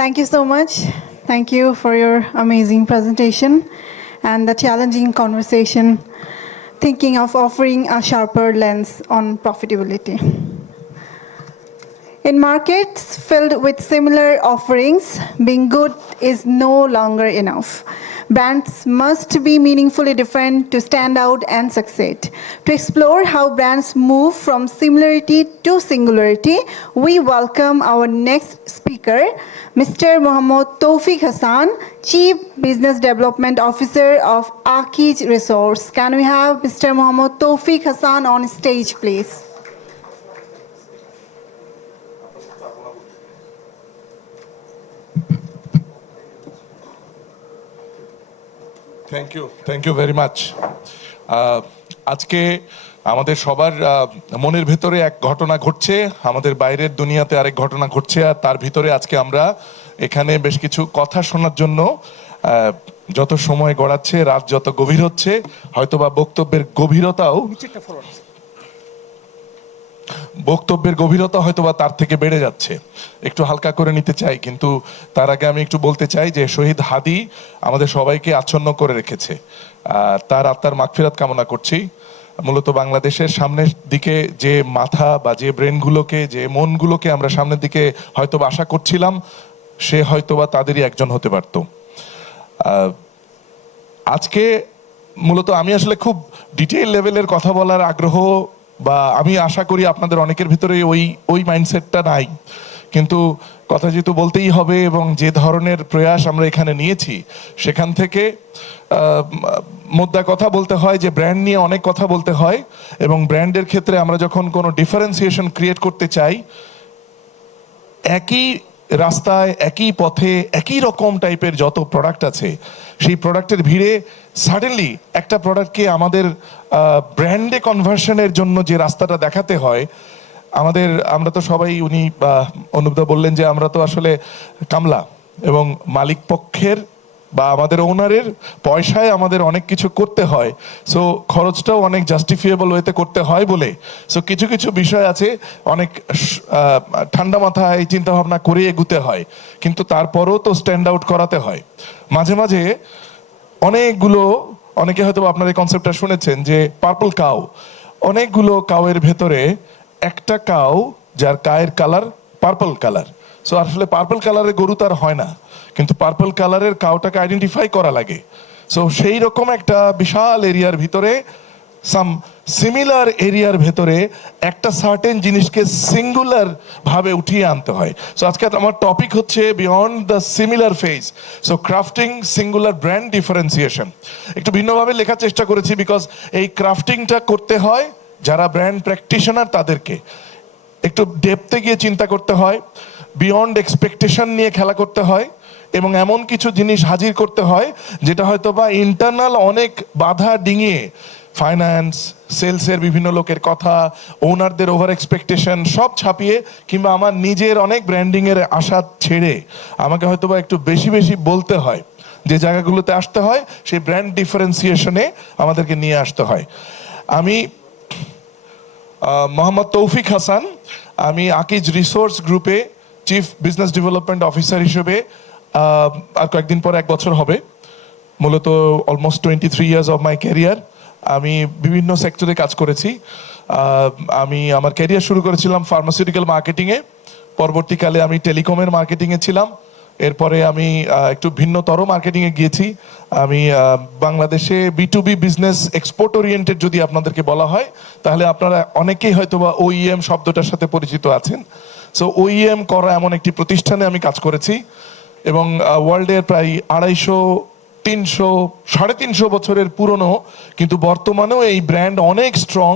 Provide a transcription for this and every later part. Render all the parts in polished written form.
Thank you so much. Thank you for your amazing presentation and the challenging conversation, thinking of offering a sharper lens on profitability. In markets filled with similar offerings, being good is no longer enough. Brands must be meaningfully different to stand out and succeed. To explore how brands move from similarity to singularity, we welcome our next speaker, Mr. Mohammad Tawfiq Hassan, Chief Business Development Officer of Akij Resource. Can we have Mr. Mohammad Tawfiq Hassan on stage, please? Thank you very much. আজকে আমাদের সবার মনের ভেতরে এক ঘটনা ঘটছে, আমাদের বাইরের দুনিয়াতে আরেক ঘটনা ঘটছে, আর তার ভিতরে আজকে আমরা এখানে বেশ কিছু কথা শোনার জন্য যত সময় গড়াচ্ছে, রাত যত গভীর হচ্ছে, হয়তোবা বক্তব্যের গভীরতা হয়তোবা তার থেকে বেড়ে যাচ্ছে। একটু হালকা করে নিতে চাই, কিন্তু তার আগে আমি একটু বলতে চাই যে শহীদ হাদি আমাদের সবাইকে আচ্ছন্ন করে রেখেছে। তার আত্মার মাগফিরাত কামনা করছি। মূলত বাংলাদেশের সামনের দিকে যে মাথা বা যে ব্রেনগুলোকে, যে মনগুলোকে আমরা সামনের দিকে হয়তোবা আশা করছিলাম, সে হয়তোবা তাদেরই একজন হতে পারত। আজকে মূলত আমি আসলে খুব ডিটেইল লেভেলের কথা বলার আগ্রহ, বা আমি আশা করি আপনাদের অনেকের ভিতরে ওই মাইন্ডসেটটা নাই, কিন্তু কথা যেহেতু বলতেই হবে এবং যে ধরনের প্রয়াস আমরা এখানে নিয়েছি, সেখান থেকে মোদ্দা কথা বলতে হয় যে ব্র্যান্ড নিয়ে অনেক কথা বলতে হয়, এবং ব্র্যান্ডের ক্ষেত্রে আমরা যখন কোনো ডিফারেন্সিয়েশন ক্রিয়েট করতে চাই, একই রাস্তায় একই পথে একই রকম টাইপের যত প্রোডাক্ট আছে, সেই প্রোডাক্টের ভিড়ে সাডেনলি একটা প্রোডাক্টকে আমাদের ব্র্যান্ডে কনভার্সনের জন্য যে রাস্তাটা দেখাতে হয়, আমরা তো সবাই, উনি অনুপদা বললেন যে আমরা তো আসলে কামলা, এবং মালিক পক্ষের বা আমাদের ওনারের পয়সায় আমাদের অনেক কিছু করতে হয়। সো খরচটাও অনেক জাস্টিফিয়েবল ওয়েতে করতে হয় বলে, সো কিছু কিছু বিষয় আছে অনেক ঠান্ডা মাথায় চিন্তা ভাবনা করে এগুতে হয়, কিন্তু তারপরও তো স্ট্যান্ড আউট করাতে হয়। মাঝে মাঝে অনেকে হয়তো আপনার এই কনসেপ্টটা শুনেছেন যে পার্পল কাউ, অনেকগুলো কাউয়ের ভেতরে একটা কাউ যার গায়ের কালার পার্পল কালার। সো আসলে পার্পল কালারের গরু তার হয় না, কিন্তু পার্পল কালারের কাউটাকে আইডেন্টিফাই করা লাগে। সো সেই রকম একটা বিশাল এরিয়ার ভিতরে, সাম সিমিলার এরিয়ার ভেতরে একটা সার্টেন জিনিসকে সিঙ্গুলার ভাবে উঠিয়ে আনতে হয়। সো আজকে আমার টপিক হচ্ছে beyond the similar phase, so crafting singular brand differentiation. একটু ভিন্নভাবে লেখার চেষ্টা করেছি, বিকজ এই ক্রাফটিংটা করতে হয় যারা ব্র্যান্ড প্র্যাকটিশনার, তাদেরকে একটু ডেপথে গিয়ে চিন্তা করতে হয়, বিয়ন্ড এক্সপেকটেশন নিয়ে খেলা করতে হয়, এবং এমন কিছু জিনিস হাজির করতে হয় যেটা হয়তো বা ইন্টারনাল অনেক বাধা ডিঙিয়ে, ফাইন্যান্স, সেলসের বিভিন্ন লোকের কথা, ওনারদের ওভার এক্সপেকটেশন সব ছাপিয়ে, কিংবা আমার নিজের অনেক ব্র্যান্ডিংয়ের আশা ছেড়ে আমাকে হয়তো বা একটু বেশি বেশি বলতে হয়, যে জায়গাগুলোতে আসতে হয় সেই ব্র্যান্ড ডিফারেন্সিয়েশনে আমাদেরকে নিয়ে আসতে হয়। আমি মোহাম্মদ তৌফিক হাসান, আমি আকিজ রিসোর্স গ্রুপে চিফ বিজনেস ডেভেলপমেন্ট অফিসার হিসেবে আর কয়েকদিন পর 1 বছর হবে। মূলত almost 23 years of my career আমি বিভিন্ন সেক্টরে কাজ করেছি। আমি আমার ক্যারিয়ার শুরু করেছিলাম ফার্মাসিউটিক্যাল মার্কেটিংয়ে, পরবর্তীকালে আমি টেলিকমের মার্কেটিংয়ে ছিলাম, এরপরে আমি একটু ভিন্নতর মার্কেটিংয়ে গিয়েছি। আমি বাংলাদেশে B2B বিজনেস এক্সপোর্ট ওরিয়েন্টেড যদি আপনাদেরকে বলা হয়, তাহলে আপনারা অনেকেই হয়তো বা OEM শব্দটার সাথে পরিচিত আছেন। সো OEM করা এমন একটি প্রতিষ্ঠানে আমি কাজ করেছি, এবং ওয়ার্ল্ডের প্রায় 250, 300, 350 বছরের পুরনো, কিন্তু বর্তমানেও এই ব্র্যান্ড অনেক স্ট্রং,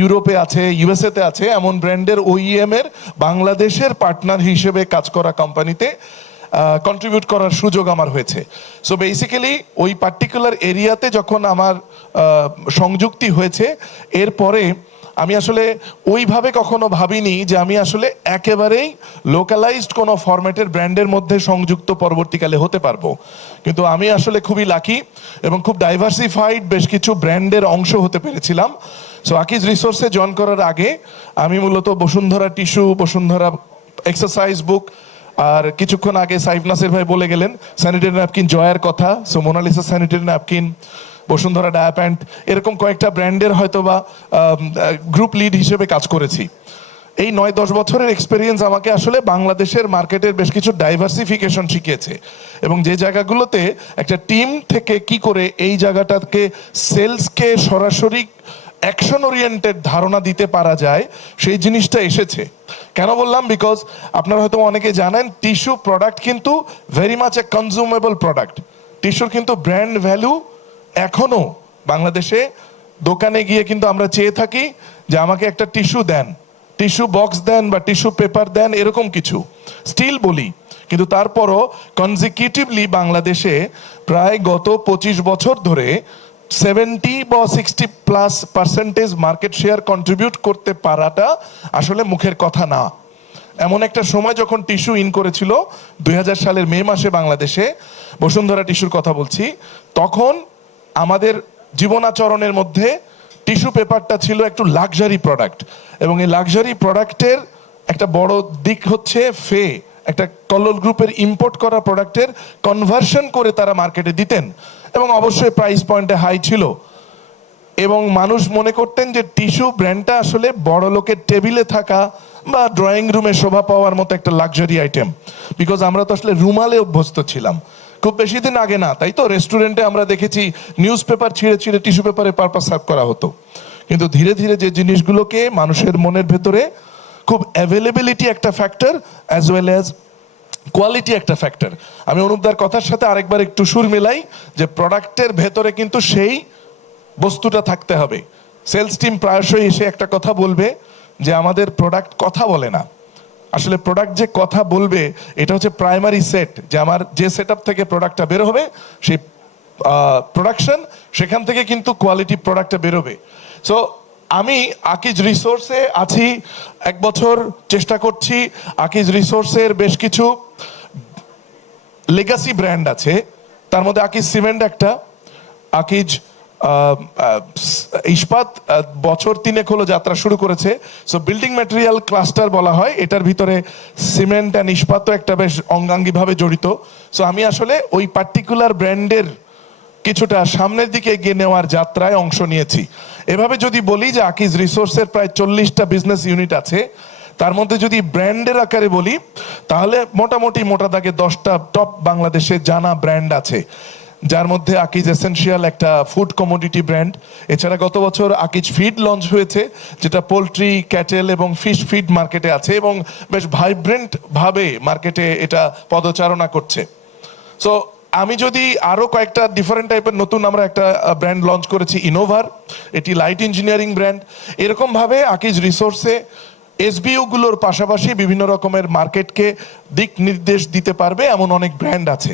ইউরোপে আছে, USA-তে আছে, এমন ব্র্যান্ডের OEM এর বাংলাদেশের পার্টনার হিসেবে কাজ করা কোম্পানিতে কন্ট্রিবিউট করার সুযোগ আমার হয়েছে। সো বেসিক্যালি ওই পার্টিকুলার এরিয়াতে যখন আমার সংযুক্তি হয়েছে, এরপরে আমি আসলে ওইভাবে কখনো ভাবিনি যে আমি আসলে একেবারেই লোকালাইজড কোনো ফরম্যাটের ব্র্যান্ডের মধ্যে সংযুক্ত পরবর্তীকালে হতে পারবো, কিন্তু আমি আসলে খুবই লাকি এবং খুব ডাইভার্সিফাইড বেশ কিছু ব্র্যান্ডের অংশ হতে পেরেছিলাম। সো আকিজ রিসোর্সে জয়েন করার আগে আমি মূলত Bashundhara tissue, Bashundhara exercise book, আর কিছুক্ষণ আগে সাইফ নাসির ভাই বলে গেলেন স্যানিটারি ন্যাপকিন জয়ের কথা, so Monalisa sanitary napkin, Bashundhara Diapant, এরকম কয়েকটা ব্র্যান্ডের হয়তো বা গ্রুপ লিড হিসেবে কাজ করেছি। এই 9-10 বছরের এক্সপিরিয়েন্স আমাকে আসলে বাংলাদেশের মার্কেটের বেশ কিছু ডাইভার্সিফিকেশন শিখিয়েছে, এবং যে জায়গাগুলোতে একটা টিম থেকে কি করে এই জায়গাটাকে সেলসকে সরাসরি অ্যাকশন ওরিয়েন্টেড ধারণা দিতে পারা যায় সেই জিনিসটা এসেছে। কেন বললাম? বিকজ আপনারা হয়তো অনেকে জানেন টিস্যু প্রোডাক্ট কিন্তু ভেরি মাচ এ কনজিউমেবল প্রোডাক্ট। টিস্যুর কিন্তু ব্র্যান্ড ভ্যালু এখনো বাংলাদেশে দোকানে গিয়ে কিন্তু আমরা চেয়ে থাকি যে আমাকে একটা টিস্যু দেন, টিস্যু বক্স দেন বা টিস্যু পেপার দেন, এরকম কিছু স্টিল বলি। কিন্তু তারপরও কনজিকিউটিভলি বাংলাদেশে প্রায় গত 25 বছর ধরে 70 বা 60+ % মার্কেট শেয়ার কন্ট্রিবিউট করতে পারাটা আসলে মুখের কথা না। এমন একটা সময় যখন টিস্যু ইন করেছিল 2000 সালের মে মাসে বাংলাদেশে, বসুন্ধরা টিস্যুর কথা বলছি, তখন আমাদের জীবনাচরণের মধ্যে টিস্যু পেপারটা ছিল একটু লাক্সারি প্রোডাক্ট, এবং এই লাক্সারি প্রোডাক্টের একটা বড় দিক হচ্ছে একটা কল্লোল গ্রুপের ইম্পোর্ট করা প্রোডাক্টের কনভার্সন করে তারা মার্কেটে দিতেন, এবং অবশ্যই প্রাইস পয়েন্টে হাই ছিল, এবং মানুষ মনে করতেন যে টিস্যু ব্র্যান্ডটা আসলে বড় লোকের টেবিলে থাকা বা ড্রয়িং রুমে শোভা পাওয়ার মতো একটা লাক্সারি আইটেম। বিকজ আমরা তো আসলে রুমালে অভ্যস্ত ছিলাম, খুব বেশি দিন আগে না, তাই তো রেস্টুরেন্টে আমরা দেখেছি নিউজ পেপার ছিঁড়ে ছিঁড়ে টিস্যু পেপারে পারপাস সার্ভ করা হতো। কিন্তু ধীরে ধীরে যে জিনিসগুলোকে মানুষের মনের ভেতরে খুব অ্যাভেলেবিলিটি একটা factor as well as quality একটা ফ্যাক্টর। আমি অনুপদার কথার সাথে আরেকবার একটু সুর মেলাই যে প্রোডাক্টের ভেতরে কিন্তু সেই বস্তুটা থাকতে হবে। সেলস টিম প্রায়শই এসে একটা কথা বলবে যে আমাদের প্রোডাক্ট কথা বলে না। আসলে প্রোডাক্ট যে কথা বলবে এটা হচ্ছে প্রাইমারি সেট, যে আমার যে সেট আপ থেকে প্রোডাক্টটা বের হবে সেই প্রোডাকশন, সেখান থেকে কিন্তু কোয়ালিটি প্রোডাক্টটা বেরোবে। সো আমি আকিজ রিসোর্সে আছি 1 বছর, চেষ্টা করছি। আকিজ রিসোর্সের বেশ কিছু লেগাসি ব্র্যান্ড আছে, তার মধ্যে আকিজ সিমেন্ট একটা, আকিজ ইস্পাত বছর 3 হলো যাত্রা শুরু করেছে। সো বিল্ডিং ম্যাটেরিয়াল ক্লাস্টার বলা হয়, এটার ভিতরে সিমেন্ট অ্যান্ড ইস্পাতও একটা বেশ অঙ্গাঙ্গিভাবে জড়িত। সো আমি আসলে ওই পার্টিকুলার ব্র্যান্ডের কিছুটা সামনের দিকে এগিয়ে নেওয়ার যাত্রায় অংশ নিয়েছি। এভাবে যদি বলি যে আকিজ রিসোর্সের প্রায় 40টা বিজনেস ইউনিট আছে, তার মধ্যে যদি ব্র্যান্ডের আকারে বলি তাহলে মোটামুটি মোটা দাগে 10টা টপ বাংলাদেশে জানা ব্র্যান্ড আছে, যার মধ্যে আকিজ এসেনশিয়াল একটা ফুড কমোডিটি ব্র্যান্ড। এছাড়া গত বছর আকিজ ফিড লঞ্চ হয়েছে, যেটা পোলট্রি, ক্যাটেল এবং ফিশ ফিড মার্কেটে আছে এবং বেশ ভাইব্রেন্ট ভাবে মার্কেটে এটা পদচারণা করছে। সো আমি যদি আরো কয়েকটা ডিফারেন্ট টাইপের নতুন আমরা একটা ব্র্যান্ড লঞ্চ করেছি ইনোভার, এটি লাইট ইঞ্জিনিয়ারিং ব্র্যান্ড। এরকম ভাবে আকিজ রিসোর্সে এসবিইউ গুলোর পাশাপাশি বিভিন্ন রকমের মার্কেটকে দিক নির্দেশ দিতে পারবে এমন অনেক ব্র্যান্ড আছে।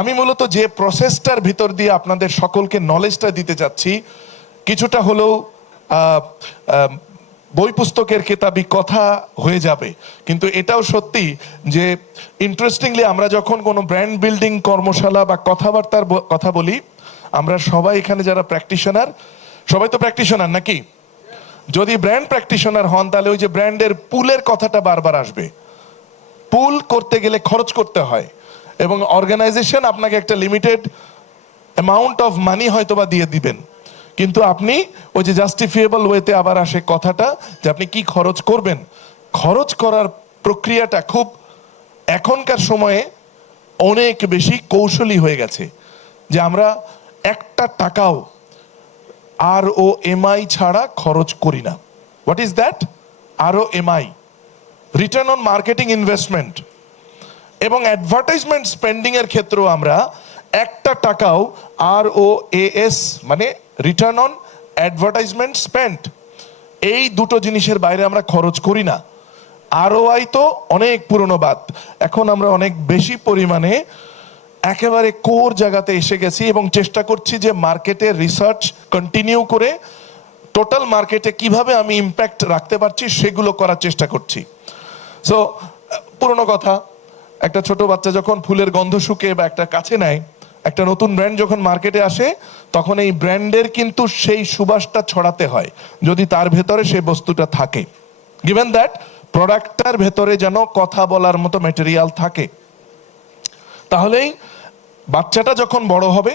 আমি মূলত যে প্রসেসটার ভিতর দিয়ে আপনাদের সকলকে নলেজটা দিতে চাচ্ছি, কিছুটা হলেও বই পুস্তকের কেতাবি কথা হয়ে যাবে, কিন্তু এটাও সত্যি যে ইন্টারেস্টিংলি আমরা যখন কোনো ব্র্যান্ড বিল্ডিং কর্মশালা বা কথাবার্তার কথা বলি, আমরা সবাই এখানে যারা প্র্যাকটিশনার, সবাই তো প্র্যাকটিশনার নাকি? যদি ব্র্যান্ড প্র্যাকটিশনার হন তাহলে ওই যে ব্র্যান্ডের পুলের কথাটা বারবার আসবে। পুল করতে গেলে খরচ করতে হয়, এবং অর্গানাইজেশন আপনাকে একটা লিমিটেড অ্যামাউন্ট অফ মানি হয়তো বা দিয়ে দিবেন, কিন্তু আপনি ওই যে জাস্টিফিয়েবল ওয়েতে আবার আসে কথাটা যে আপনি কি খরচ করবেন। খরচ করার প্রক্রিয়াটা খুব এখনকার সময়ে অনেক বেশি কৌশলী হয়ে গেছে, যে আমরা একটা টাকাও ROMI ছাড়া খরচ করি না। What is that? ROMI, return on marketing investment. এবং অ্যাডভার্টাইজমেন্ট স্পেন্ডিং এর ক্ষেত্রেও আমরা একটা টাকাও ROAS মানে রিটার্ন অন অ্যাডভার্টাইজমেন্ট স্পেন্ড, এই দুটো জিনিসের বাইরে আমরা খরচ করি না। ROI তো অনেক পুরনো বাদ, এখন আমরা অনেক বেশি পরিমাণে একেবারে কোর জায়গাতে এসে গেছি এবং চেষ্টা করছি যে মার্কেটে রিসার্চ কন্টিনিউ করে টোটাল মার্কেটে কিভাবে আমি ইম্প্যাক্ট রাখতে পারছি সেগুলো করার চেষ্টা করছি। সো পুরনো কথা, একটা ছোট বাচ্চা যখন ফুলের গন্ধ শুকে বা একটা কাছে নেয়, একটা নতুন ব্র্যান্ড যখন মার্কেটে আসে তখন এই ব্র্যান্ডের কিন্তু সেই সুবাসটা ছড়াতে হয় যদি তার ভেতরে সেই বস্তুটা থাকে। গিভেন দ্যাট প্রোডাক্টটার ভেতরে যেন কথা বলার মতো ম্যাটেরিয়াল থাকে, তাহলেই বাচ্চাটা যখন বড় হবে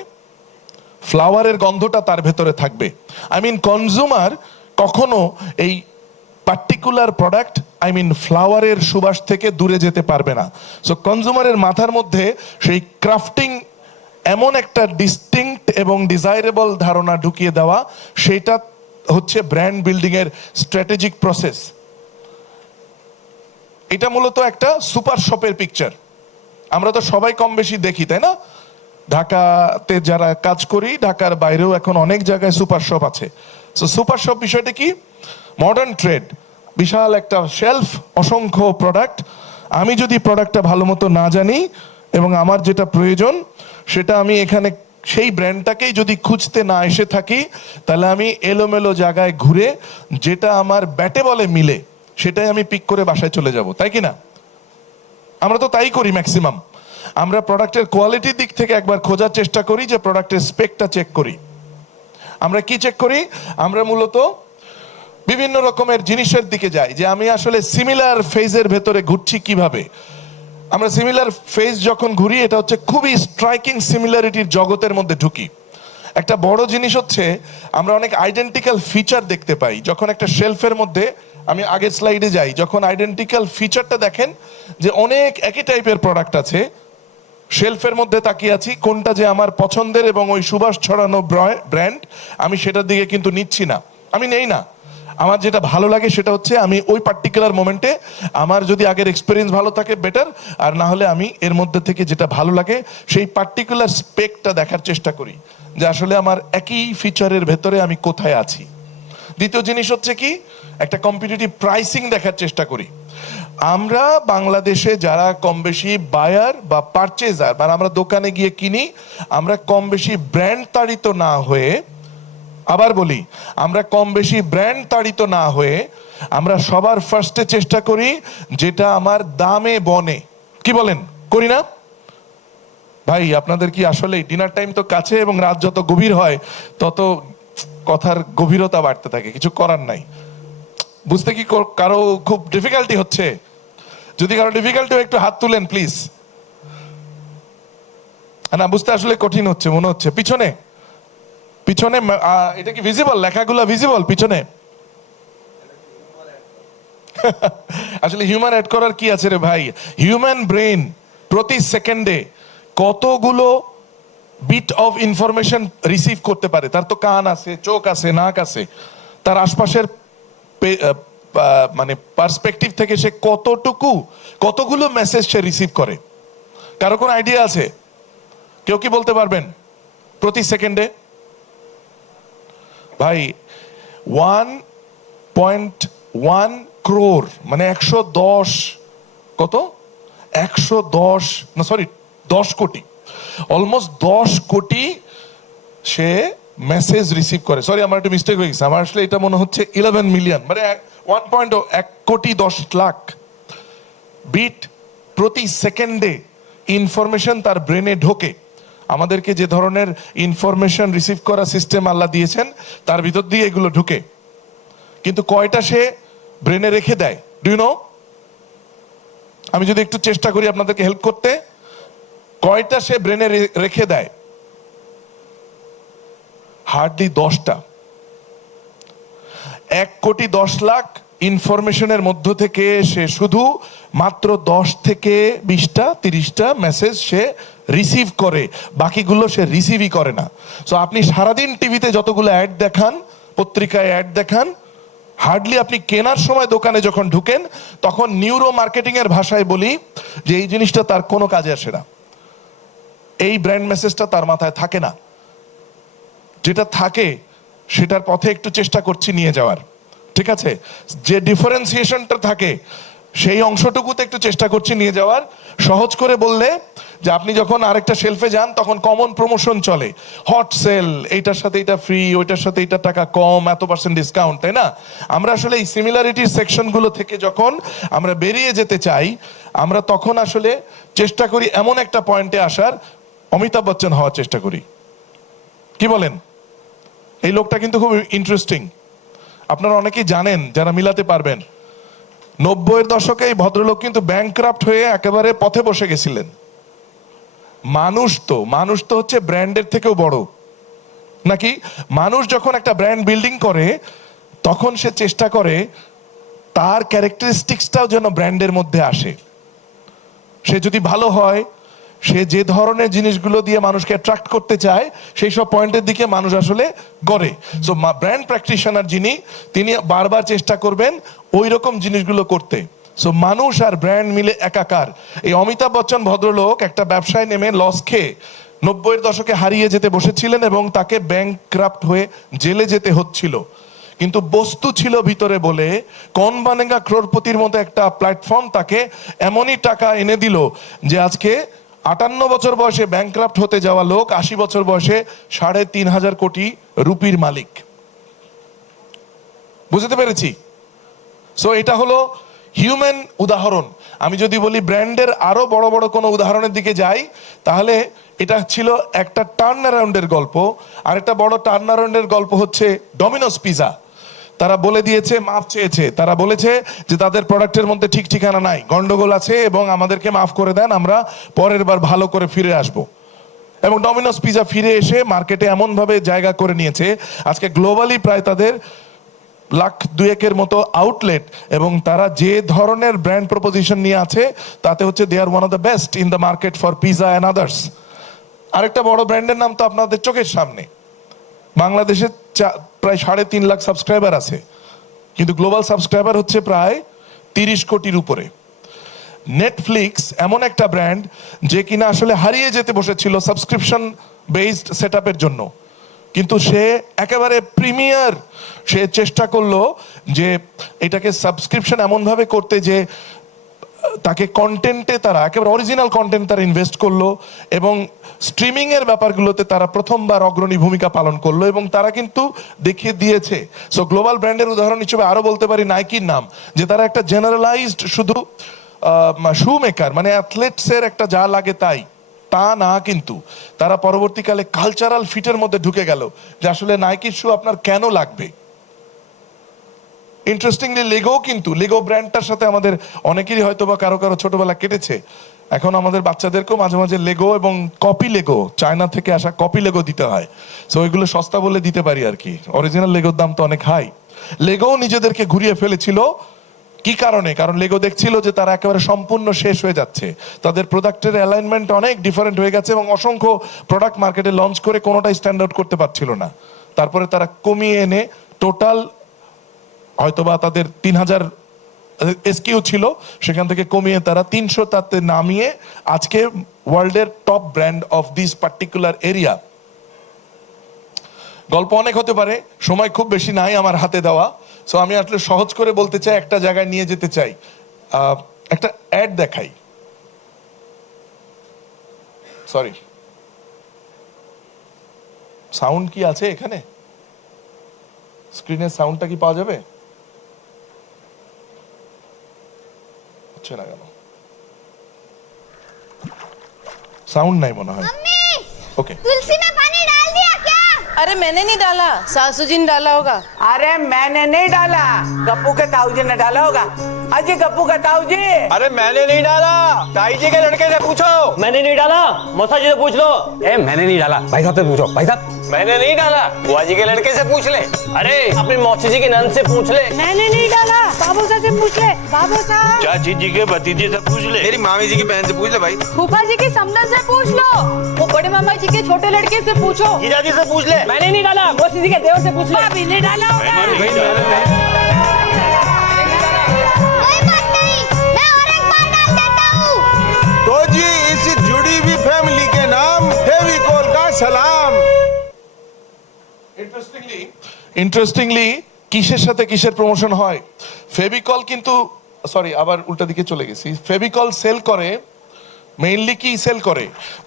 ফ্লাওয়ারের গন্ধটা তার ভেতরে থাকবে। আই মিন কনজিউমার কখনো এই পার্টিকুলার প্রোডাক্ট ফ্লাওয়ারের সুবাস থেকে দূরে যেতে পারবে না। সো কনজিউমারের মাথার মধ্যে সেই ক্রাফটিং এমন একটা ডিস্টিংক্ট এবং ডিজাইরেবল ধারণা ঢুকিয়ে দেওয়া, সেটা হচ্ছে ব্র্যান্ড বিল্ডিং এর স্ট্র্যাটেজিক প্রসেস। এটা মূলত একটা সুপার শপের পিকচার। আমরা তো সবাই কম বেশি দেখি, তাই না? ঢাকাতে যারা কাজ করি, ঢাকার বাইরেও এখন অনেক জায়গায় সুপার শপ আছে। সো সুপার শপ বিষয়টা কি? মডার্ন ট্রেড, বিশাল একটা শেলফ, অসংখ্য প্রোডাক্ট। আমি যদি প্রোডাক্টটা ভালো মতো না জানি এবং আমার যেটা প্রয়োজন সেটা আমি এখানে সেই ব্র্যান্ডটাকেই যদি খুঁজতে না এসে থাকি, তাহলে আমি এলোমেলো জায়গায় ঘুরে যেটা আমার ব্যাটে বলে মিলে সেটাই আমি পিক করে বাসায় চলে যাব, তাই কি না? আমরা তো তাই করি ম্যাক্সিমাম। আমরা প্রোডাক্টের কোয়ালিটির দিক থেকে একবার খোঁজার চেষ্টা করি, যে প্রোডাক্টের স্পেকটা চেক করি। আমরা কি চেক করি? আমরা মূলত বিভিন্ন রকমের জিনিসের দিকে যাই, যে আমি আসলে সিমিলার ফেজের ভেতরে ঘুরছি কিভাবে। আমরা সিমিলার ফেজ যখন ঘুরি, এটা হচ্ছে খুবই স্ট্রাইকিং সিমিলারিটির জগতের মধ্যে ঢুকি। একটা বড় জিনিস হচ্ছে আমরা অনেক আইডেন্টিক্যাল ফিচার দেখতে পাই যখন একটা শেলফের মধ্যে, আমি আগের স্লাইডে যাই, যখন আইডেন্টিক্যাল ফিচারটা দেখেন যে অনেক একই টাইপের প্রোডাক্ট আছে শেলফের মধ্যে, তাকিয়ে আছি কোনটা যে আমার পছন্দের এবং ওই সুবাস ছড়ানো ব্র্যান্ড, আমি সেটার দিকে কিন্তু নিচ্ছি না, আমি নেই না। আমার যেটা ভালো লাগে সেটা হচ্ছে আমি ওই পার্টিকুলার মোমেন্টে, আমার যদি আগের এক্সপিরিয়েন্স ভালো থাকে বেটার, আর না হলে আমি এর মধ্যে থেকে যেটা ভালো লাগে সেই পার্টিকুলার স্পেকটা দেখার চেষ্টা করি, যে আসলে আমার একই ফিচারের ভেতরে আমি কোথায় আছি। দ্বিতীয় জিনিস হচ্ছে কি, একটা কম্পিটিটিভ প্রাইসিং দেখার চেষ্টা করি। আমরা বাংলাদেশে যারা কম বেশি বায়ার বা পারচেজার, মানে আমরা দোকানে গিয়ে কিনি, আমরা কম বেশি ব্র্যান্ড তাড়িত না হয়ে, আবার বলি, আমরা কম বেশি ব্র্যান্ড তাড়িত না হয়ে আমরা সবার ফার্স্টে চেষ্টা করি যেটা আমার দামে বনে। কি বলেন, করি না ভাই? আপনাদের কি আসলে ডিনার টাইম তো কাছে, এবং রাত যত গভীর হয় তত কথার গভীরতা বাড়তে থাকে, কিছু করার নাই। বুঝতে কি কারো খুব ডিফিকাল্টি হচ্ছে? যদি কারো ডিফিকাল্টি একটু হাত তুলেন প্লিজ। না, বুঝতে আসলে কঠিন হচ্ছে মনে হচ্ছে। পিছনে পিছনে এটা কি ভিজিবল? লেখাগুলো ভিজিবল পিছনে? আসলে হিউম্যান অ্যাড করার কি আছে রে ভাই? হিউম্যান ব্রেন প্রতি সেকেন্ডে কতগুলো বিট অফ ইনফরমেশন রিসিভ করতে পারে। তার তো কান আছে, চোখ আছে, নাক আছে, তার আশপাশের মানে পার্সপেক্টিভ থেকে সে কতগুলো মেসেজ সে রিসিভ করে। কারো কোনো আইডিয়া আছে? কেউ কি বলতে পারবেন? প্রতি সেকেন্ডে ভাই 1.1 ক্রোর, মানে 110, কত 110 না সরি 10 কোটি, অলমোস্ট 10 কোটি সে মেসেজ রিসিভ করে। সরি, আমার একটু মিস্টেক হয়ে গেছে, আমার আসলে এটা মনে হচ্ছে 11 মিলিয়ন, মানে 1 কোটি 10 লাখ বিট প্রতি সেকেন্ডে ইনফরমেশন তার ব্রেনে ঢোকে। আমাদেরকে যে ধরনের ইনফরমেশন রিসিভ করা সিস্টেম আল্লাহ দিয়েছেন তার ভিতর দিয়ে এগুলো ঢুকে, কিন্তু কয়টা সে ব্রেনে রেখে দেয় ডু ইউ নো? আমি যদি একটু চেষ্টা করি আপনাদেরকে হেল্প করতে, কয়টা সে ব্রেনে রেখে দেয়? হার্ডলি 10টা। 1 কোটি 10 লাখ ইনফরমেশনের মধ্য থেকে সে শুধু মাত্র 10 থেকে 20টা 30টা মেসেজ সে রিসিভ করে, বাকিগুলো সে রিসিভই করে না। সো আপনি সারাদিন টিভিতে যতগুলো অ্যাড দেখান, পত্রিকায় অ্যাড দেখান, হার্ডলি আপনি কেনার সময় দোকানে যখন ঢুকেন তখন নিউরো মার্কেটিং এর ভাষায় বলি যে এই জিনিসটা তার কোনো কাজে আসে না, এই ব্র্যান্ড মেসেজটা তার মাথায় থাকে না। যেটা থাকে সেটার পথে একটু চেষ্টা করছি নিয়ে যাওয়ার, ঠিক আছে? যে ডিফারেন্সিয়েশনটা থাকে সেই অংশটুকুতে একটু চেষ্টা করছি নিয়ে যাওয়ার। সহজ করে বললে, যে আপনি যখন আরেকটা শেলফে যান তখন কমন প্রমোশন চলে, হট সেল, এইটার সাথে এটা ফ্রি, ওইটার সাথে এটা টাকা কম, এত % ডিসকাউন্ট, তাই না? আমরা আসলে এই সিমিলারিটির সেকশনগুলো থেকে যখন আমরা বেরিয়ে যেতে চাই, আমরা তখন আসলে চেষ্টা করি এমন একটা পয়েন্টে আসার, অমিতাভ বচ্চন হওয়ার চেষ্টা করি। কি বলেন? এই লোকটা কিন্তু খুব ইন্টারেস্টিং, আপনারা অনেকেই জানেন যারা মিলাতে পারবেন। 90-এর দশকে এই ভদ্রলোক কিন্তু ব্যাংকরাপ্ট হয়ে একেবারে পথে বসে গেছিলেন। মানুষ তো হচ্ছে ব্র্যান্ডের থেকেও বড় নাকি? মানুষ যখন একটা ব্র্যান্ড বিল্ডিং করে তখন সে চেষ্টা করে তার ক্যারেক্টারিস্টিক্সটাও যেন ব্র্যান্ডের মধ্যে আসে। সে যদি ভালো হয়, সে যে ধরনের জিনিসগুলো দিয়ে মানুষকে অ্যাট্রাক্ট করতে চায় সেই সব পয়েন্টের দিকে মানুষ আসলে করে। সো ব্র্যান্ড প্র্যাকটিশনার যিনি, তিনি বারবার চেষ্টা করবেন ওই রকম জিনিসগুলো করতে। সো মানুষ আর ব্র্যান্ড মিলে একাকার। এই অমিতাভ বচ্চন ভদ্রলোক একটা ব্যবসায় নেমে লস খেয়ে 90-এর দশকে হারিয়ে যেতে বসেছিলেন এবং তাকে ব্যাংকরাপ্ট হয়ে জেলে যেতে হচ্ছিল, কিন্তু বস্তু ছিল ভিতরে বলে কৌন বানেগা ক্রোড়পতির মতো একটা প্ল্যাটফর্ম তাকে এমনই টাকা এনে দিল যে আজকে 58 বছর বয়সে ব্যাংকরাপ্ট হতে যাওয়া লোক 80 বছর বয়সে 3,500 কোটি রুপির মালিক। বুঝতে পেরেছি? সো এটা হলো হিউম্যান উদাহরণ। আমি যদি বলি ব্র্যান্ডের আরো বড় বড় কোনো উদাহরণের দিকে যাই, তাহলে এটা ছিল একটা টার্ন অ্যারাউন্ডের গল্প। আর একটা বড় টার্ন অ্যারাউন্ডের গল্প হচ্ছে ডমিনোস পিজা। তারা বলে দিয়েছে, মাফ চেয়েছে, তারা বলেছে যে তাদের প্রোডাক্টের মধ্যে ঠিক ঠিকানা নাই, গন্ডগোল আছে এবং আমাদেরকে মাফ করে দেন, আমরা পরের বার ভালো করে ফিরে আসব। এবং ডমিনোস পিজা ফিরে এসে মার্কেটে এমনভাবে জায়গা করে নিয়েছে, আজকে গ্লোবালি প্রায় তাদের 1,02,000-এর মতো আউটলেট, এবং তারা যে ধরনের ব্র্যান্ড প্রপোজিশন নিয়ে আছে তাতে হচ্ছে they are one of the best in the market for pizza and others. আরেকটা বড় ব্র্যান্ডের নাম তো আপনাদের চোখের সামনে, বাংলাদেশে প্রায় 3.5 লাখ সাবস্ক্রাইবার আছে, কিন্তু গ্লোবাল সাবস্ক্রাইবার হচ্ছে প্রায় 30 কোটির উপরে। নেটফ্লিক্স এমন একটা ব্র্যান্ড যে কিনা আসলে হারিয়ে যেতে বসেছিল সাবস্ক্রিপশন বেসড সেটআপের জন্য, কিন্তু সে একেবারে প্রিমিয়ার, সে চেষ্টা করলো যে এটাকে সাবস্ক্রিপশন এমনভাবে করতে যে তাকে কন্টেন্টে তারা একেবারে অরিজিনাল কন্টেন্ট তারা ইনভেস্ট করলো এবং স্ট্রিমিং এর ব্যাপারগুলোতে তারা প্রথমবার অগ্রণী ভূমিকা পালন করলো এবং তারা কিন্তু দেখিয়ে দিয়েছে। সো গ্লোবাল ব্র্যান্ডের উদাহরণ হিসেবে আরো বলতে পারি নাইকির নাম, যে তারা একটা জেনারেলাইজড শুধু শু মেকার, মানে অ্যাথলেটসের একটা যা লাগে তাই, তা না, কিন্তু তারা পরবর্তীকালে কালচারাল ফিটের মধ্যে ঢুকে গেল যে আসলে নাইকির শু আপনার কেন লাগবে। ইন্টারেস্টিংলি লেগো ব্র্যান্ডটার সাথে আমাদের অনেকেরই হয়তো বা কারো কারো ছোটবেলা কেটেছে। এখন আমাদের বাচ্চাদেরকেও মাঝে মাঝে লেগো এবং কপি লেগো, চায়না থেকে আসা কপি লেগো দিতে হয়। সো ওইগুলো সস্তা বলে দিতে পারি আর কি, অরিজিনাল লেগোর দাম তো অনেক হাই। লেগোও নিজেদেরকে ঘুরিয়ে ফেলেছিল, কি কারণে? কারণ লেগো দেখছিল যে তারা একেবারে সম্পূর্ণ শেষ হয়ে যাচ্ছে, তাদের প্রোডাক্টের অ্যালাইনমেন্ট অনেক ডিফারেন্ট হয়ে গেছে এবং অসংখ্য প্রোডাক্ট মার্কেটে লঞ্চ করে কোনোটাই স্ট্যান্ড আউট করতে পারছিল না। তারপরে তারা কমিয়ে এনে টোটাল হয়তোবা তাদের 3,000 এসকিউ ছিল, সেখান থেকে কমিয়ে তারা 300 তাতে নামিয়ে আজকে ওয়ার্ল্ডের top brand of this particular area. গল্প অনেক হতে পারে, সময় খুব বেশি নাই আমার হাতে দেওয়া। সো আমি আসলে সহজ করে বলতে চাই, একটা জায়গায় নিয়ে যেতে চাই। একটা অ্যাড দেখাই, সরি সাউন্ড কি আছে এখানে? স্ক্রিনের সাউন্ডটা কি পাওয়া যাবে? হচ্ছে না কেন? সাউন্ড নাই মনে হয়। ओके तुलसी में पानी डाल दिया क्या? अरे मैंने नहीं डाला, सासू जी ने डाला होगा। अरे मैंने नहीं डाला, गप्पू के ताऊ जी ने डाला होगा। अजी गप्पू का ताऊ जी। अरे मैंने नहीं डाला, ताई जी के लड़के से पूछो। मैंने नहीं डाला, मौसा जी से पूछ लो। ए मैंने नहीं डाला, भाई साहब से पूछो। भाई साहब मैंने नहीं डाला, बुआ जी के लड़के से पूछ ले। अरे अपनी मौसी जी की नंद से पूछ ले। मैंने नहीं डाला, बाबू साहब से पूछ ले। बाबू साहब, चाची जी के भतीजे से पूछ ले। मेरी मामी जी की बहन से पूछ ले भाई। फूफा जी की समधन से पूछ लो। वो बड़े मामा जी के छोटे लड़के से पूछो। जीजा जी से पूछ ले। मैंने नहीं डाला, मौसी जी के देवर से पूछ ले। भाभी ने डाला होगा। कोई बात नहीं, मैं और एक बार डाल देता हूँ। तो जी इस जुड़ी हुई फैमिली के नाम फेविकोल का सलाम। ইন্টারেস্টিংলি কিসের সাথে কিসের প্রমোশন হয়? ফেভিকল কিন্তু, সরি আবার উল্টা দিকে চলে গেছি। ফেভিকল সেল করে মেইনলি কি সেল করে?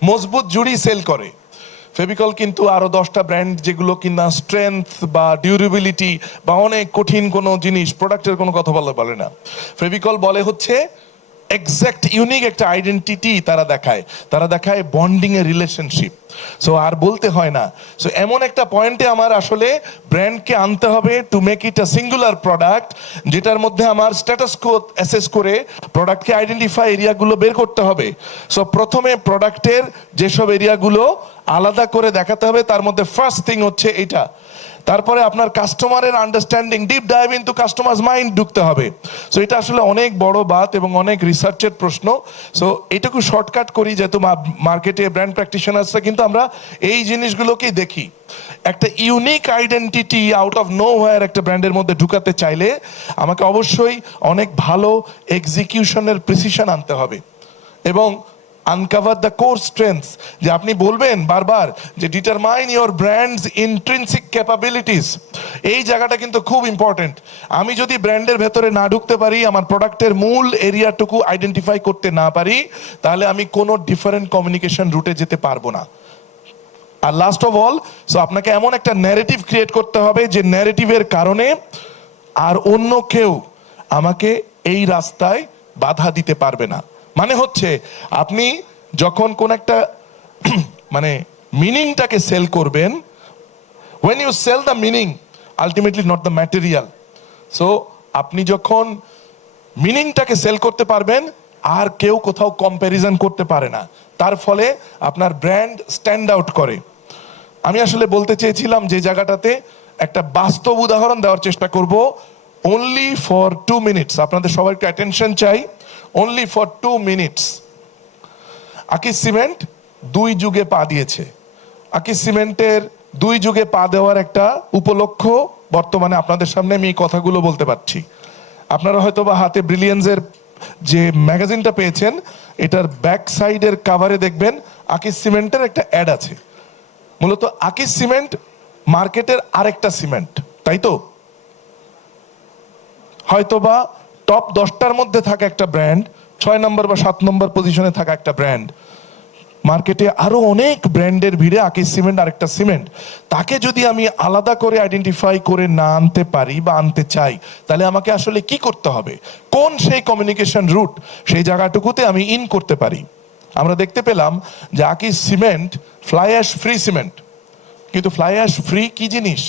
মজবুত জুড়ি সেল করে। ফেভিকল কিন্তু আরো 10টা ব্র্যান্ড যেগুলো কিনা স্ট্রেংথ বা ডিউরেবিলিটি বা অনেক কঠিন কোনো জিনিস প্রোডাক্টের কোনো কথা বলে না। ফেভিকল বলে হচ্ছে এক্সাক্ট ইউনিক একটা আইডেন্টিটি তারা দেখায় বন্ডিং এর রিলেশনশিপ। সো আর বলতে হয় না। সো এমন একটা পয়েন্টে আমার আসলে ব্র্যান্ডকে আনতে হবে to make it a singular product, যেটার মধ্যে আমার স্ট্যাটাস কোড অ্যাসেস করে প্রোডাক্টকে আইডেন্টিফাই এরিয়াগুলো বের করতে হবে। সো প্রথমে প্রোডাক্টের যেসব এরিয়াগুলো আলাদা করে দেখাতে হবে, তার মধ্যে ফার্স্ট থিং হচ্ছে এটা। তারপরে আপনার কাস্টমারের understanding, deep dive into কাস্টমারস mind ঢুকতে হবে। সো এটা আসলে অনেক বড় বাত এবং অনেক রিসার্চের প্রশ্ন। সো এটুকু শর্টকাট করি, যেহেতু মার্কেটে ব্র্যান্ড প্র্যাকটিশনার্সরা কিন্তু আমরা এই জিনিসগুলোকেই দেখি। একটা unique identity out of know where একটা ব্র্যান্ডের মধ্যে ঢুকাতে চাইলে আমাকে অবশ্যই অনেক ভালো এক্সিকিউশনের প্রিসিশন আনতে হবে এবং আনকাভার দ্য কোর স্ট্রেংথস, যে আপনি বলবেন বারবার যে determine your brands intrinsic capabilities. এই জায়গাটা কিন্তু খুব ইম্পর্টেন্ট। আমি যদি ব্র্যান্ডের ভেতরে না ঢুকতে পারি, আমার প্রোডাক্টের মূল এরিয়াটুকু আইডেন্টিফাই করতে না পারি, তাহলে আমি কোনো ডিফারেন্ট কমিউনিকেশন রুটে যেতে পারবো না। আর লাস্ট অফ অল, সো আপনাকে এমন একটা ন্যারেটিভ ক্রিয়েট করতে হবে যে ন্যারেটিভের কারণে আর অন্য কেউ আমাকে এই রাস্তায় বাধা দিতে পারবে না। মানে হচ্ছে আপনি যখন কোন একটা মানে মিনিংটাকে সেল করবেন, when you sell the meaning, ultimately not the material. So আপনি যখন মিনিংটাকে সেল করতে পারবেন, আর কেউ কোথাও কম্প্যারিজন করতে পারে না, তার ফলে আপনার ব্র্যান্ড স্ট্যান্ড আউট করে। আমি আসলে বলতে চেয়েছিলাম যে জায়গাটাতে একটা বাস্তব উদাহরণ দেওয়ার চেষ্টা করব, only for 2 minutes। আপনাদের সবার একটু অ্যাটেনশন চাই, only for 2 minutes। Akij cement 2 যুগে পা দিয়েছে। আকিজ সিমেন্টের 2 যুগে পা দেওয়ার একটা উপলক্ষ বর্তমানে আপনাদের সামনে আমি এই কথাগুলো বলতে পারছি। আপনারা হয়তো বা হাতে ব্রিলিয়েন্সের যে ম্যাগাজিনটা পেয়েছেন, এটার ব্যাক সাইডের কাভারে দেখবেন আকিজ সিমেন্টের একটা অ্যাড আছে। মূলত আকিজ সিমেন্ট মার্কেটের আরেকটা সিমেন্ট, তাই তো? হয়তোবা টপ 10টার মধ্যে থাকা একটা ব্র্যান্ড, 6 নম্বর বা 7 নম্বর পজিশনে থাকা একটা ব্র্যান্ড। মার্কেটে আরো অনেক ব্র্যান্ডের ভিড়ে আকিজ সিমেন্ট আরেকটা সিমেন্ট। তাকে যদি আমি আলাদা করে আইডেন্টিফাই করে না আনতে পারি বা আনতে চাই, তাহলে আমাকে আসলে কি করতে হবে? কোন সেই কমিউনিকেশন রুট, সেই জায়গাটুকুতে আমি ইন করতে পারি? আমরা দেখতে পেলাম যে Akij cement fly ash free cement. কিন্তু ফ্লাই অ্যাশ ফ্রি কি জিনিস?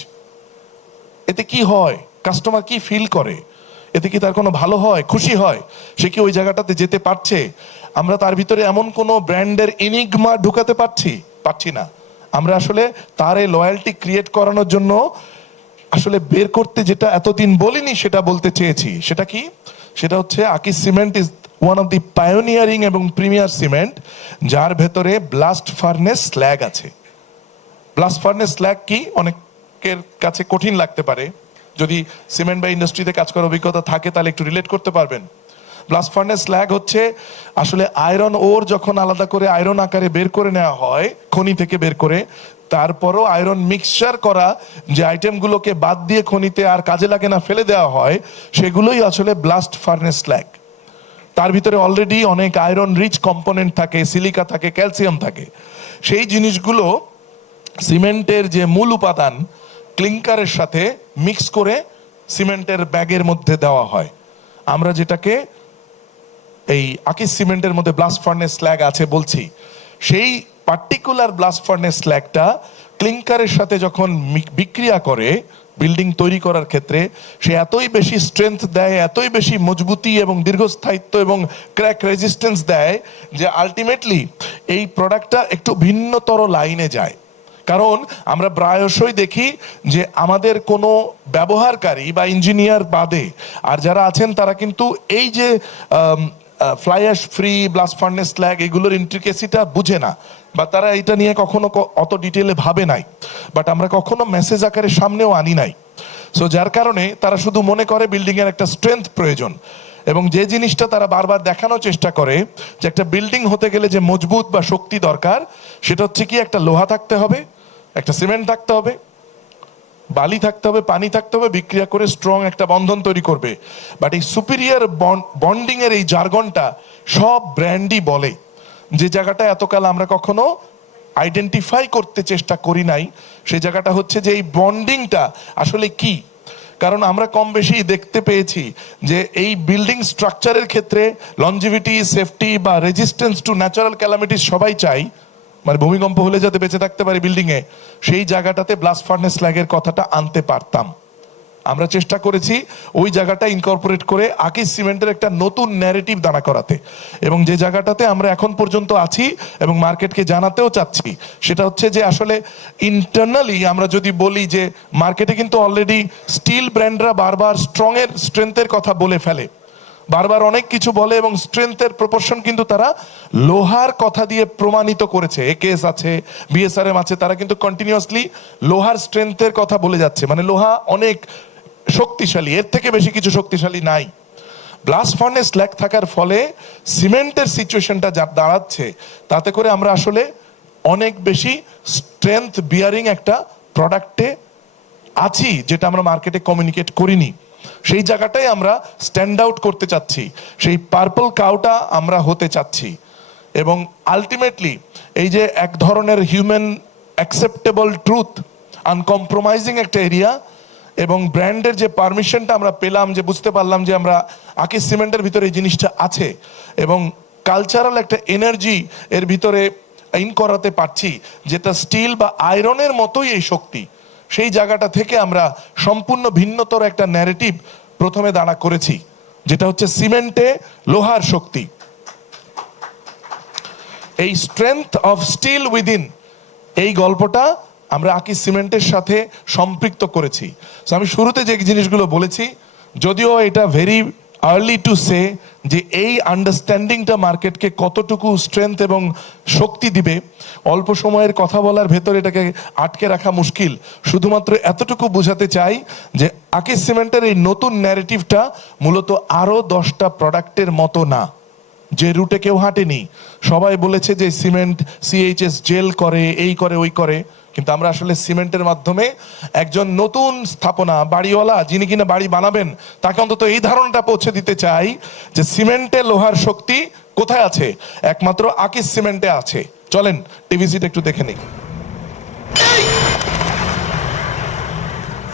এতে কি হয়? কাস্টমার কি ফিল করে? এতে কি তার কোনো ভালো হয়, খুশি হয়? সে কি ওই জায়গাটাতে যেতে পারছে? আমরা তার ভিতরে এমন কোনো ব্র্যান্ডের ইনিগমা ঢুকাতে পারছি না। আমরা আসলে তার এই লয়্যালটি ক্রিয়েট করানোর জন্য আসলে বের করতে যেটা এতদিন বলিনি, সেটা বলতে চেয়েছি। সেটা কি? সেটা হচ্ছে Akij cement is one of the pioneering এবং প্রিমিয়ার সিমেন্ট, যার ভেতরে ব্লাস্ট ফার্নেস স্ল্যাগ আছে। ব্লাস্ট ফার্নেস স্ল্যাগ কি? অনেকের কাছে কঠিন লাগতে পারে। যদি সিমেন্ট বা ইন্ডাস্ট্রিতে কাজ করার অভিজ্ঞতা থাকে তাহলে একটু রিলেট করতে পারবেন। ব্লাস্ট ফার্নেস স্ল্যাগ হচ্ছে আসলে আয়রন ওর যখন আলাদা করে আয়রন আকারে বের করে নেওয়া হয় খনি থেকে বের করে, তারপরও আয়রন মিক্সচার করা যে আইটেমগুলোকে বাদ দিয়ে খনিতে আর কাজে লাগে না ফেলে দেওয়া হয়, সেগুলোই আসলে ব্লাস্ট ফার্নেস স্ল্যাগ। তার ভিতরে অলরেডি অনেক আয়রন রিচ কম্পোনেন্ট থাকে, সিলিকা থাকে, ক্যালসিয়াম থাকে। সেই জিনিসগুলো সিমেন্টের যে মূল উপাদান ক্লিংকারের সাথে মিক্স করে সিমেন্টের ব্যাগের মধ্যে দেওয়া হয়। আমরা যেটাকে এই আকিজ সিমেন্টের মধ্যে ব্লাস্ট ফার্নেস স্ল্যাগ আছে বলছি, সেই পার্টিকুলার ব্লাস্ট ফার্নেস স্ল্যাগটা ক্লিংকারের সাথে যখন বিক্রিয়া করে বিল্ডিং তৈরি করার ক্ষেত্রে, সে এতই বেশি স্ট্রেংথ দেয়, এতই বেশি মজবুতি এবং দীর্ঘস্থায়িত্ব এবং ক্র্যাক রেজিস্ট্যান্স দেয় যে আলটিমেটলি এই প্রোডাক্টটা একটু ভিন্নতর লাইনে যায়। কারণ আমরা প্রায়শই দেখি যে আমাদের কোনো ব্যবহারকারী বা ইঞ্জিনিয়ার বাদে আর যারা আছেন তারা কিন্তু এই যে fly ash free, blast furnace slug, এগুলোর ইন্ট্রিকেসিটা বুঝে না, বা তারা এটা নিয়ে কখনো অত ডিটেলে ভাবে নাই, বাট আমরা কখনো মেসেজ আকারে সামনেও আনি নাই। সো যার কারণে তারা শুধু মনে করে বিল্ডিং এর একটা স্ট্রেংথ প্রয়োজন, এবং যে জিনিসটা তারা বারবার দেখানোর চেষ্টা করে যে একটা বিল্ডিং হতে গেলে যে মজবুত বা শক্তি দরকার, সেটা হচ্ছে কি একটা লোহা থাকতে হবে, একটা সিমেন্ট থাকতে হবে, বালি থাকতে হবে, পানি থাকতে হবে, বিক্রিয়া করে স্ট্রং একটা বন্ধন তৈরি করবে। বাট এই সুপিরিয়র বন্ডিং এর এই জার্গনটা সব ব্র্যান্ডই বলে, যে জায়গাটা এতকাল আমরা কখনো আইডেন্টিফাই করতে চেষ্টা করি নাই। সেই জায়গাটা হচ্ছে যে এই বন্ডিংটা আসলে কি। কারণ আমরা কম বেশি দেখতে পেয়েছি যে এই বিল্ডিং স্ট্রাকচারের ক্ষেত্রে লঞ্জিভিটি, সেফটি বা রেজিস্ট্যান্স টু ন্যাচারাল ক্যালামিটিস সবাই চাই, মানে ভূমিকম্প হলে যাতে বেঁচে থাকতে পারে বিল্ডিংয়ে, সেই জায়গাটাতে ব্লাস্ট ফার্নেস স্ল্যাগের কথাটা আনতে পারতাম। আমরা চেষ্টা করেছি ওই জায়গাটা ইনকর্পোরেট করে আকিজ সিমেন্টের একটা নতুন ন্যারেটিভ দাঁড়া করাতে, এবং যে জায়গাটাতে আমরা এখন পর্যন্ত আছি এবং মার্কেটকে জানাতেও চাচ্ছি সেটা হচ্ছে যে আসলে ইন্টারনালি আমরা যদি বলি যে মার্কেটে কিন্তু অলরেডি স্টিল ব্র্যান্ডরা বারবার স্ট্রেংথের কথা বলে ফেলে, বারবার অনেক কিছু বলে এবং স্ট্রেংথের প্রপোর্শন কিন্তু তারা লোহার কথা দিয়ে প্রমাণিত করেছে। একেএস আছে, বিএসআরএম আছে, তারা কিন্তু কন্টিনিউয়াসলি লোহার স্ট্রেংথের কথা বলে যাচ্ছে, মানে লোহা অনেক শক্তিশালী, এর থেকে বেশি কিছু শক্তিশালী নাই। ব্লাস্ট ফার্নেস স্ল্যাগ থাকার ফলে সিমেন্টের সিচুয়েশনটা যা দাঁড়াচ্ছে, তাতে করে আমরা আসলে অনেক বেশি স্ট্রেংথ বিয়ারিং একটা প্রোডাক্টে আছি, যেটা আমরা মার্কেটে কমিউনিকেট করিনি। সেই জায়গাটাই আমরা স্ট্যান্ড আউট করতে চাচ্ছি, সেই পার্পল কাউটা আমরা হতে চাচ্ছি। এবং আলটিমেটলি এই যে এক ধরনের হিউম্যান অ্যাকসেপ্টেবল ট্রুথ, আনকম্প্রোমাইজিং একটা এরিয়া, এবং ব্র্যান্ডের যে পারমিশনটা আমরা পেলাম, যে বুঝতে পারলাম যে আমরা আকিজ সিমেন্টের ভিতরে এই জিনিসটা আছে, এবং কালচারাল একটা এনার্জি এর ভিতরে ইন করাতে পারছি, যেটা স্টিল বা আয়রনের মতোই এই শক্তি, সেই জায়গাটা থেকে আমরা সম্পূর্ণ ভিন্নতর একটা ন্যারেটিভ প্রথমে দাঁড়া করেছি, যেটা হচ্ছে সিমেন্টে লোহার শক্তি। এই স্ট্রেংথ অফ স্টিল উইদিন, এই গল্পটা আমরা আকিজ সিমেন্টের সাথে সম্পৃক্ত করেছি। So আমি শুরুতে যে জিনিসগুলো বলেছি, যদিও এটা ভেরি আর্লি টু সে যে এই আন্ডারস্ট্যান্ডিংটা মার্কেটকে কতটুকু স্ট্রেংথ এবং শক্তি দিবে, অল্প সময়ের কথা বলার ভেতর এটাকে আটকে রাখা মুশকিল। শুধুমাত্র এতটুকু বোঝাতে চাই যে আকিজ সিমেন্টের এই নতুন ন্যারেটিভটা মূলত আরও 10টা প্রোডাক্টের মতো না, যে রুটে কেউ হাঁটেনি। সবাই বলেছে যে সিমেন্ট সিএইচএস জেল করে, এই করে, ওই করে, কিন্তু আমরা আসলে সিমেন্টের মাধ্যমে একজন নতুন স্থাপনা, বাড়িওয়ালা যিনি কিনা বাড়ি বানাবেন, তাকে অন্তত এই ধারণাটা পৌঁছে দিতে চাই যে সিমেন্টে লোহার শক্তি কোথায় আছে, একমাত্র আকিজ সিমেন্টে আছে। চলেন টিভিসিটা একটু দেখে নিই।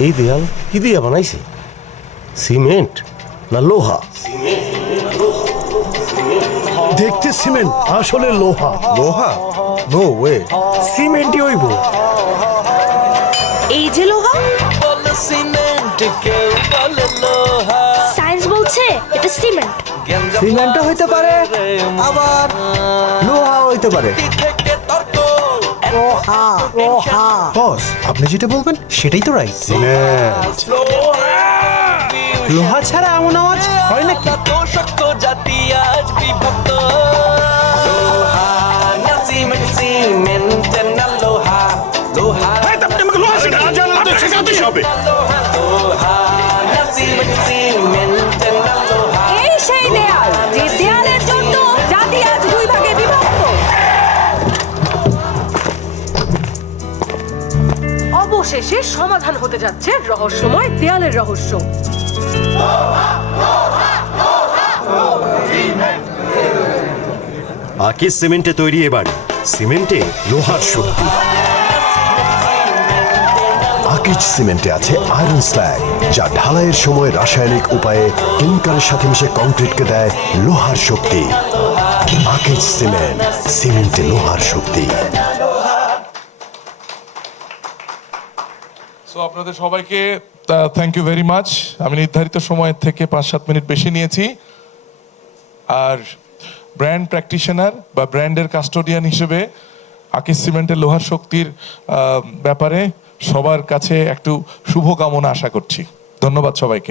এই দেয়াল কি দিয়ে বানাইছে? সিমেন্ট না লোহা? দেখতে সিমেন্ট, আসলে লোহা। লোহা? No way. সিমেন্টই হইব। এই যে লোহা, সায়েন্স বলছে এটা সিমেন্ট। সিমেন্টও হইতে পারে, আবার লোহা হইতে পারে। লোহা লোহা। বস, আপনি যেটা বলবেন সেটাই তো রাইট। সিমেন্ট। লোহা ছাড়া এমন আওয়াজ হয় নাকি? এই সেই দেয়াল, যে দেয়ালের জন্য জাতি আজ দুই ভাগে বিভক্ত। অবশেষে সমাধান হতে যাচ্ছে রহস্যময় দেয়ালের রহস্য। আকিজ সিমেন্টে তৈরি এবার সিমেন্টে লোহার শক্তি। আকিজ সিমেন্টে আছে আয়রন স্ল্যাগ, যা ঢালাইয়ের সময় রাসায়নিক উপায়ে কেমিক্যালের সাথে মিশে কংক্রিটকে দেয় লোহার শক্তি। আকিজ সিমেন্ট, সিমেন্টে লোহার শক্তি। সো আপনাদের সবাইকে থ্যাংক ইউ ভেরি মাচ। আমি নির্ধারিত সময়ের থেকে 5-7 মিনিট বেশি নিয়েছি। আর ব্র্যান্ড প্র্যাকটিশনার বা ব্র্যান্ডের কাস্টোডিয়ান হিসেবে আকিজ সিমেন্টের লোহার শক্তির ব্যাপারে সবার কাছে একটু শুভকামনা আশা করছি। ধন্যবাদ সবাইকে।